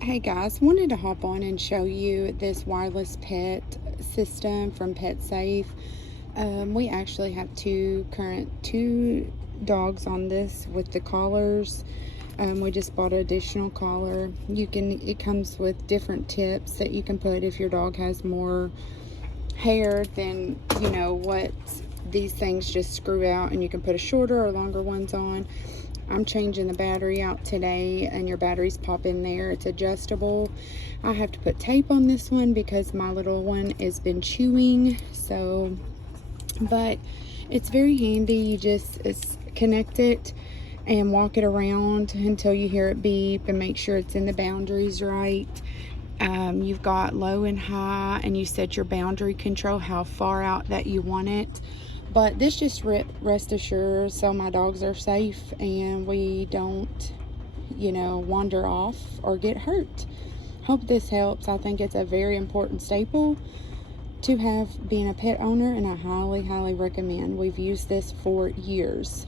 Hey guys, wanted to hop on and show you this wireless pet system from Petsafe. We actually have two dogs on this with the collars. We just bought an additional collar. It comes with different tips that you can put if your dog has more hair than what these things just screw out, and you can put a shorter or longer ones on. I'm changing the battery out today, and your batteries pop in there. It's adjustable. I have to put tape on this one because my little one has been chewing, but it's very handy. You just connect it and walk it around until you hear it beep and make sure it's in the boundaries right. You've got low and high, and you set your boundary control, how far out that you want it. But this just rest assured, so my dogs are safe and we don't, wander off or get hurt. Hope this helps. I think it's a very important staple to have being a pet owner, and I highly, highly recommend. We've used this for years.